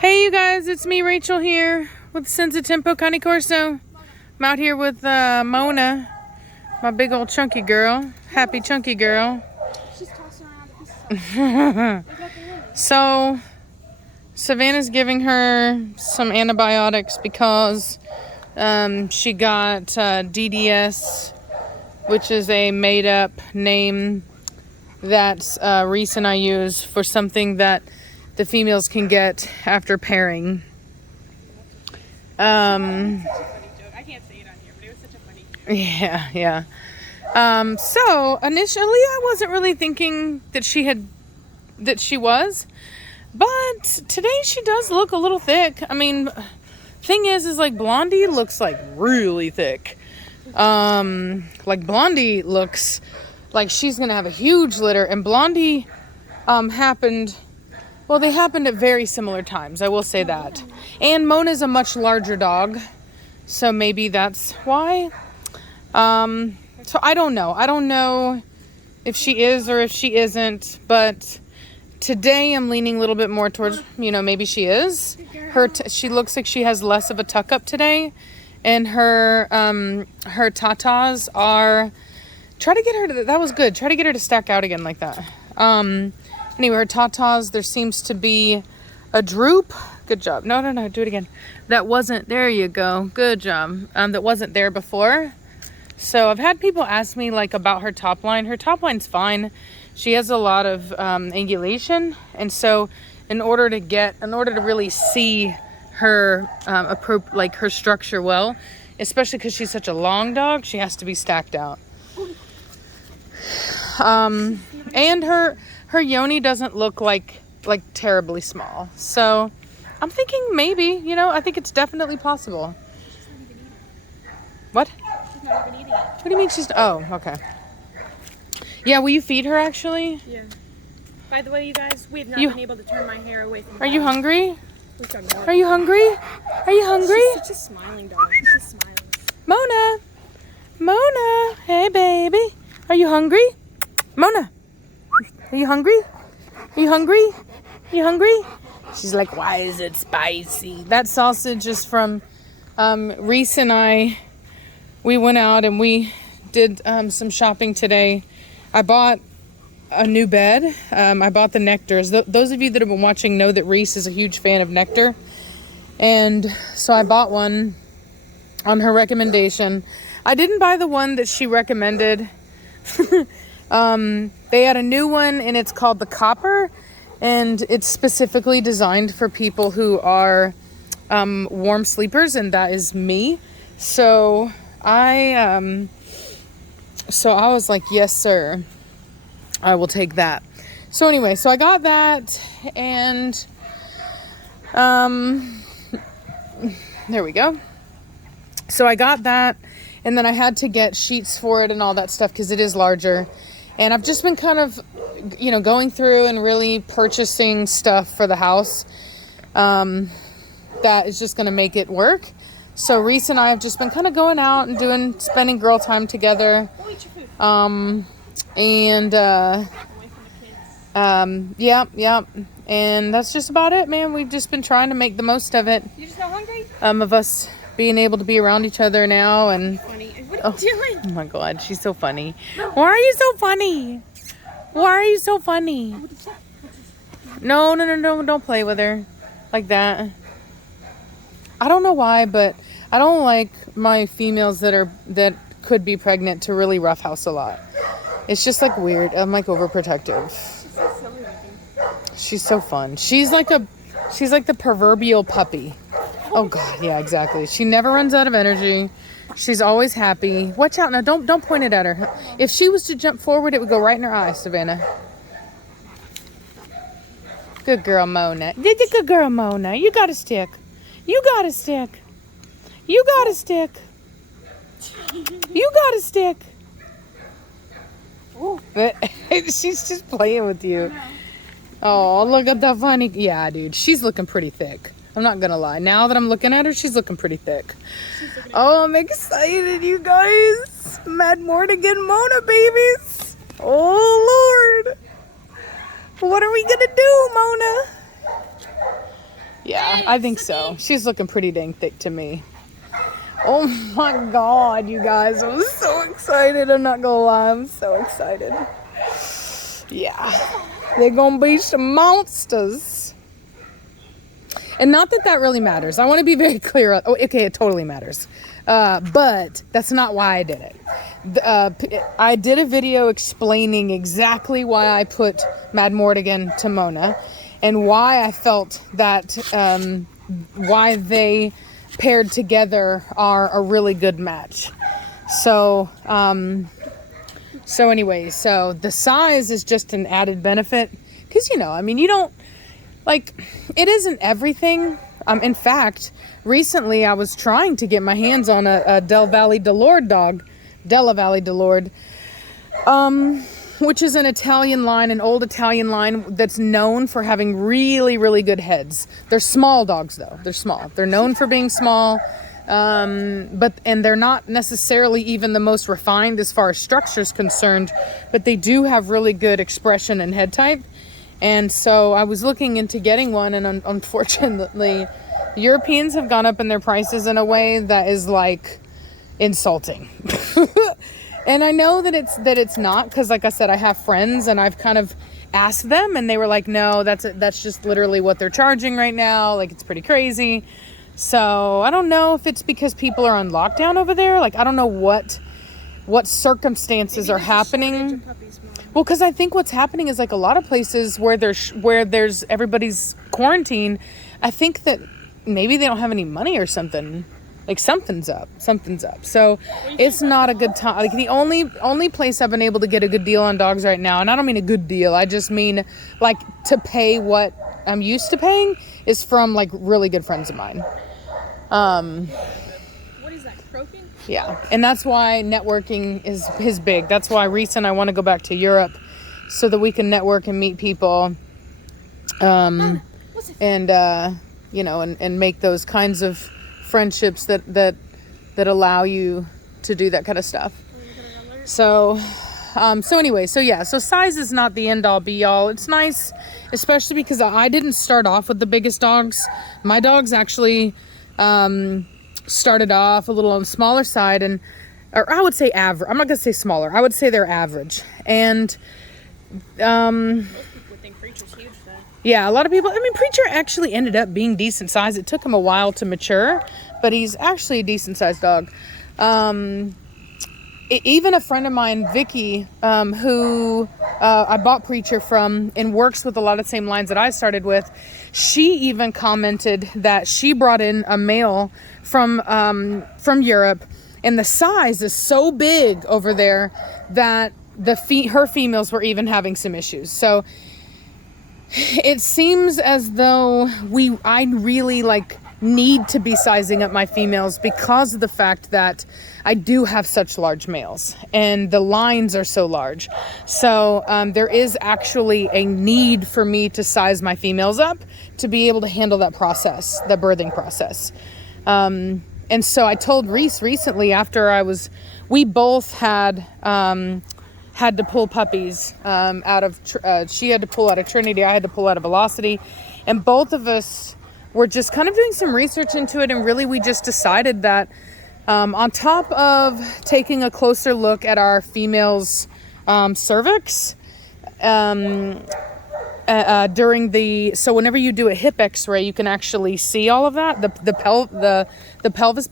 Hey you guys, it's me Rachel here with Senza Tempo Cane Corso. I'm out here with Mona, my big old chunky girl, happy chunky girl. She's tossing around the pieces. So Savannah's giving her some antibiotics because she got DDS, which is a made up name that Reese and I use for something that the females can get after pairing. Such a funny joke. I can't say it on here, but it was such a funny joke. Yeah. So initially I wasn't really thinking that she was, but today she does look a little thick. I mean, thing is like Blondie looks like really thick. Like Blondie looks like she's gonna have a huge litter, and Blondie they happened at very similar times, I will say that. And Mona's a much larger dog, so maybe that's why. So I don't know. I don't know if she is or if she isn't, but today I'm leaning a little bit more towards, maybe she is. She looks like she has less of a tuck up today, and her tatas are, try to get her to, that was good. Try to get her to stack out again like that. Anyway, her tatas, there seems to be a droop. Good job. No, do it again. That wasn't, there you go. Good job. That wasn't there before. So I've had people ask me like about her top line. Her top line's fine. She has a lot of angulation. And so in order to really see her, her structure well, especially because she's such a long dog, she has to be stacked out. And her yoni doesn't look like terribly small. So I'm thinking maybe, I think it's definitely possible. What? She's not even eating it. What do you mean oh, okay. Yeah, will you feed her actually? Yeah. By the way, you guys, we've not been able to turn my hair away from her. Are you hungry? Are Are you hungry? Are you hungry? She's such a smiling dog. She just smiles. Mona, hey baby. Are you hungry? Mona, are you hungry? Are you hungry? Are you hungry? She's like, why is it spicy? That sausage is from Reese and I. We went out and we did some shopping today. I bought a new bed. I bought the Nectars. Those of you that have been watching know that Reese is a huge fan of Nectar. And so I bought one on her recommendation. I didn't buy the one that she recommended. They had a new one and it's called the Copper, and it's specifically designed for people who are warm sleepers, and that is me. So I was like, yes sir, I will take that. So anyway, so I got that, and there we go. So I got that, and then I had to get sheets for it and all that stuff because it is larger. And I've just been kind of, going through and really purchasing stuff for the house that is just going to make it work. So Reese and I have just been kind of going out and spending girl time together. Yeah. And that's just about it, man. We've just been trying to make the most of it. You just not hungry? Of us being able to be around each other now. And Funny. What are you doing? oh my God, she's so funny. Why are you so funny? Why are you so funny? No, don't play with her like that. I don't know why, but I don't like my females that could be pregnant to really roughhouse a lot. It's just like weird. I'm like overprotective. She's so silly looking. She's so fun. She's like the proverbial puppy. Oh God, yeah, exactly. She never runs out of energy. She's always happy. Watch out now! Don't point it at her. If she was to jump forward, it would go right in her eye, Savannah. Good girl, Mona. Good girl, Mona. You got a stick. You got a stick. You got a stick. You got a stick. She's just playing with you. Oh, look at the funny. Yeah, dude, she's looking pretty thick. I'm not gonna lie. Now that I'm looking at her, she's looking pretty thick. Oh, I'm excited, you guys. Mad Mortigan Mona babies. Oh, Lord. What are we gonna do, Mona? Yeah, I think so. She's looking pretty dang thick to me. Oh my god, you guys. I'm so excited. I'm not gonna lie. I'm so excited. Yeah. They're gonna be some monsters. And not that that really matters. I want to be very clear. Oh, okay, it totally matters. But that's not why I did it. I did a video explaining exactly why I put Mad Mortigan to Mona and why I felt that why they paired together are a really good match. So anyway, so the size is just an added benefit because, you know, I mean, you don't, like, it isn't everything. In fact, recently I was trying to get my hands on a Della Valley Delord dog, which is an Italian line, an old Italian line that's known for having really, really good heads. They're small dogs, though. They're small. They're known for being small, and they're not necessarily even the most refined as far as structure is concerned, but they do have really good expression and head type. And so I was looking into getting one, and unfortunately, Europeans have gone up in their prices in a way that is like insulting. And I know that it's not, because like I said, I have friends and I've kind of asked them and they were like, no, that's just literally what they're charging right now. Like, it's pretty crazy. So I don't know if it's because people are on lockdown over there. Like, I don't know what circumstances are happening. Well, because I think what's happening is, like, a lot of places where there's everybody's quarantined, I think that maybe they don't have any money or something. Like, something's up. So it's not a good time. Like, the only place I've been able to get a good deal on dogs right now, and I don't mean a good deal, I just mean like to pay what I'm used to paying, is from like really good friends of mine. What is that, croaking? Yeah, and that's why networking is big. That's why I want to go back to Europe so that we can network and meet people, and you know, and make those kinds of friendships that allow you to do that kind of stuff. So anyway, so size is not the end all be all. It's nice, especially because I didn't start off with the biggest dogs. My dogs actually started off a little on the smaller side, or I would say average. I'm not gonna say smaller. I would say they're average. And Most people would think Preacher's huge though. yeah, a lot of people, I mean, Preacher actually ended up being decent size. It took him a while to mature, but he's actually a decent sized dog. Even a friend of mine, Vicky, who I bought Preacher from and works with a lot of the same lines that I started with, she even commented that she brought in a male from Europe, and the size is so big over there that her females were even having some issues. So it seems as though I really need to be sizing up my females because of the fact that I do have such large males and the lines are so large. So there is actually a need for me to size my females up to be able to handle that process, the birthing process. And so I told Reese recently after we both had to pull puppies out of, she had to pull out of Trinity, I had to pull out of Velocity, and both of us were just kind of doing some research into it, and really we just decided that on top of taking a closer look at our females' cervix, so whenever you do a hip x-ray, you can actually see all of that, the pelvic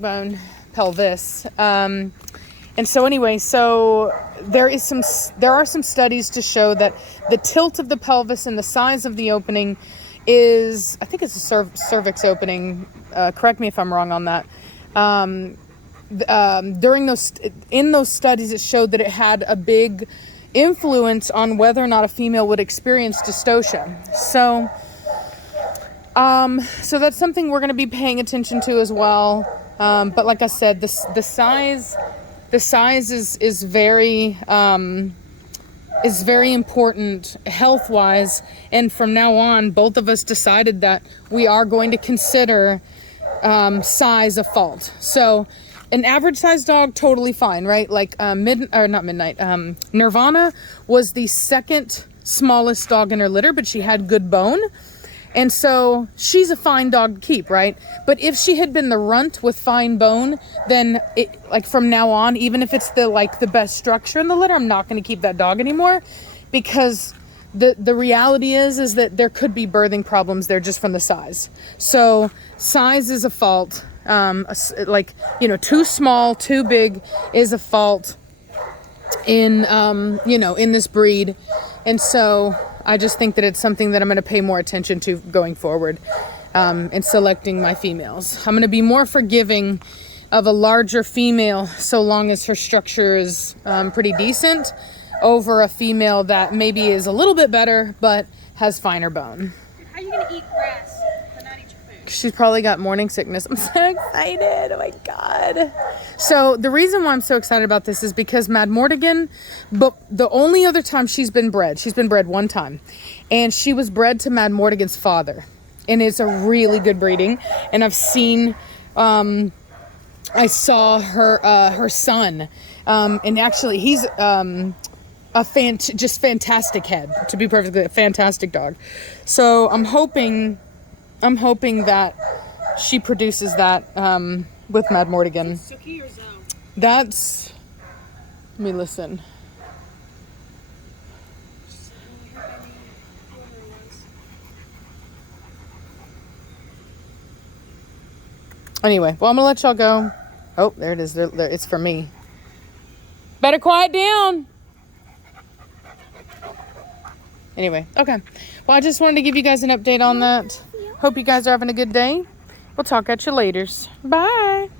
bone. And so anyway, so there are some studies to show that the tilt of the pelvis and the size of the opening is, I think it's a cervix opening. Correct me if I'm wrong on that. In those studies, it showed that it had a big influence on whether or not a female would experience dystocia. So that's something we're going to be paying attention to as well. But like I said, the size is very important health-wise, and from now on, both of us decided that we are going to consider size a fault. So an average sized dog, totally fine, right? Like Nirvana was the second smallest dog in her litter, but she had good bone. And so she's a fine dog to keep, right? But if she had been the runt with fine bone, then it, like from now on, even if it's the best structure in the litter, I'm not going to keep that dog anymore, because the reality is that there could be birthing problems there just from the size. So size is a fault. Too small, too big is a fault in in this breed. And so I just think that it's something that I'm going to pay more attention to going forward in selecting my females. I'm going to be more forgiving of a larger female so long as her structure is pretty decent, over a female that maybe is a little bit better but has finer bone. How are you going to eat grass but not eat your food? She's probably got morning sickness. I'm so excited. Oh my God. So the reason why I'm so excited about this is because Madmortigan, but the only other time she's been bred one time. And she was bred to Madmortigan's father. And it's a really good breeding. And I've seen, I saw her son. And actually he's just fantastic head, to be perfectly, a fantastic dog. So I'm hoping that she produces that with Madmortigan. Suki or Zoe? That's, let me listen. Anyway, well, I'm gonna let y'all go. Oh, there it is. There, it's for me. Better quiet down. Anyway, okay. Well, I just wanted to give you guys an update on that. Hope you guys are having a good day. We'll talk at you later. Bye.